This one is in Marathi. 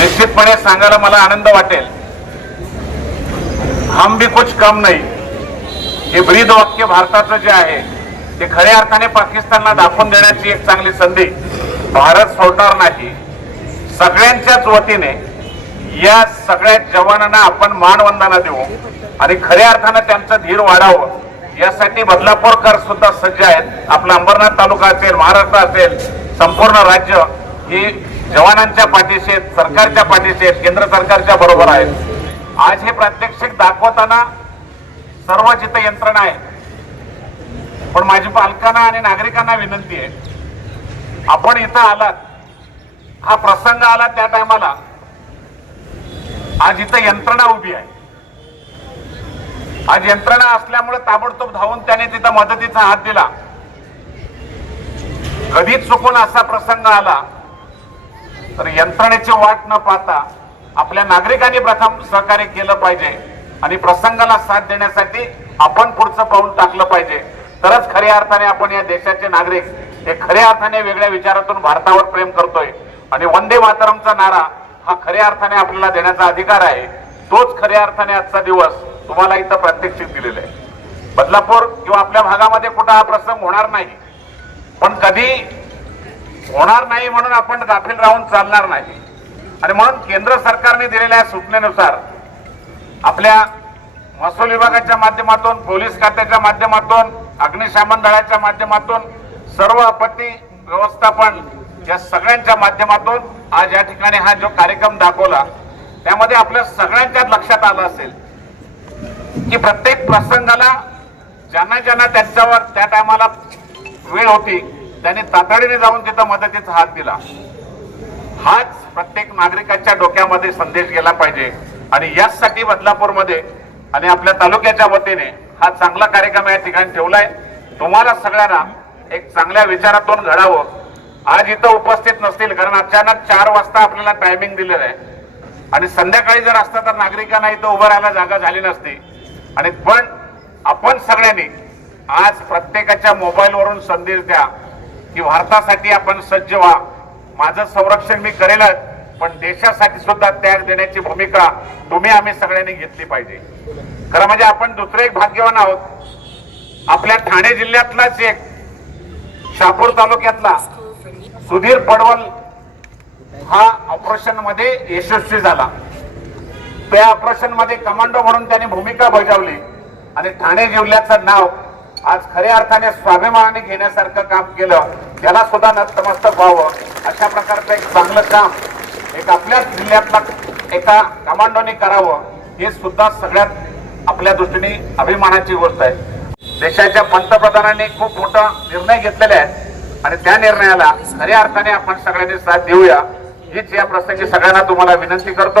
निश्चितपणे सांगायला मला आनंद वाटेल. हम भी कुछ कम नाही. हे ब्रीद वाक्य भारताचं जे आहे ते खऱ्या अर्थाने पाकिस्तानला दाखवून देण्याची एक चांगली संधी भारत सोडणार नाही. सगळ्यांच्याच वतीने या सगळ्या जवानांना आपण मानवंदना देऊ आणि खऱ्या अर्थानं त्यांचं धीर वाढावं. यासाठी बदलापूरकर सुद्धा सज्ज आहेत. आपला अंबरनाथ तालुका असेल महाराष्ट्र असेल संपूर्ण राज्य ही जवानांच्या पाठीशी आहेत सरकारच्या पाठीशी आहेत केंद्र सरकारच्या बरोबर आहेत. आज हे प्रात्यक्षिक दाखवताना सर्व जिथे यंत्रणा आहे पण माझी पालकांना आणि नागरिकांना विनंती आहे आपण इथं आलात हा प्रसंग आला त्या टायमाला आज इथं यंत्रणा उभी आहे. आज यंत्रणा असल्यामुळे ताबडतोब धावून त्याने तिथं मदतीचा हात दिला. कधीच चुकून असा प्रसंग आला तर यंत्रणेची वाट न पाहता आपल्या नागरिकांनी प्रथम सहकार्य केलं पाहिजे आणि प्रसंगाला साथ देण्यासाठी आपण पुढचं पाऊल टाकलं पाहिजे. तरच खऱ्या अर्थाने आपण या देशाचे नागरिक हे खऱ्या अर्थाने वेगळ्या विचारातून भारतावर प्रेम करतोय. आणि वंदे मातरमचा नारा हा खऱ्या अर्थाने आपल्याला देण्याचा अधिकार आहे. तोच खऱ्या अर्थाने आजचा दिवस तुम्हाला इथं प्रात्यक्षिक दिलेला आहे. बदलापूर किंवा आपल्या भागामध्ये कुठं हा प्रसंग होणार नाही. पण कधी होणार नाही म्हणून आपण गाफील राहून चालणार नाही. आणि म्हणून केंद्र सरकारने दिलेल्या सूचनेनुसार आपल्या महसूल विभागाच्या माध्यमातून पोलीस खात्याच्या माध्यमातून अग्निशमन दळाच्या माध्यमातून सर्व आपत्ती व्यवस्थापन या सगळ्यांच्या माध्यमातून आज या ठिकाणी हा जो कार्यक्रम दाखवला त्यामध्ये आपल्या सगळ्यांच्या लक्षात आलं असेल की प्रत्येक प्रसंगाला ज्यांना ज्यांना त्यांच्यावर त्या टायमाला वेळ होती त्यांनी तातडीने जाऊन तिथं मदतीचा हात दिला. हाच प्रत्येक नागरिकाच्या डोक्यामध्ये संदेश गेला पाहिजे. आणि याचसाठी बदलापूरमध्ये आणि आपल्या तालुक्याच्या वतीने हा चांगला कार्यक्रम या ठिकाणी ठेवलाय. तुम्हाला सगळ्यांना एक चांगल्या विचारातून घडावं. आज इथं उपस्थित नसतील कारण अचानक चार वाजता आपल्याला टायमिंग दिलेलं आहे. आणि संध्याकाळी जर असतं तर नागरिकांना इथं उभं राहायला जागा झाली नसती. आणि पण आपण सगळ्यांनी आज प्रत्येकाच्या मोबाईलवरून संदेश द्या. की भारतासाठी आपण सज्ज व्हा. माझं संरक्षण मी करेलच पण देशासाठी सुद्धा त्याग देण्याची भूमिका तुम्ही आम्ही सगळ्यांनी घेतली पाहिजे. खरं म्हणजे आपण दुसरे एक भाग्यवान आहोत. आपल्या ठाणे जिल्ह्यातलाच एक शहापूर तालुक्यातला सुधीर पडवल हा ऑपरेशनमध्ये यशस्वी झाला. त्या ऑपरेशनमध्ये कमांडो म्हणून त्याने भूमिका बजावली. आणि ठाणे जिल्ह्याचं नाव आज खऱ्या अर्थाने स्वाभिमानाने घेण्यासारखं काम केलं त्याला सुद्धा नतमस्तक व्हावं अशा प्रकारचं एक चांगलं काम एक आपल्याच जिल्ह्यातला एका कमांडोने करावं हे सुद्धा सगळ्यात आपल्या दृष्टीने अभिमानाची गोष्ट आहे. देशाच्या पंतप्रधानांनी खूप मोठा निर्णय घेतलेले आहे आणि त्या निर्णयाला खऱ्या अर्थाने आपण सगळ्यांनी साथ देऊया. हीच या प्रसंगी सगळ्यांना तुम्हाला विनंती करतो.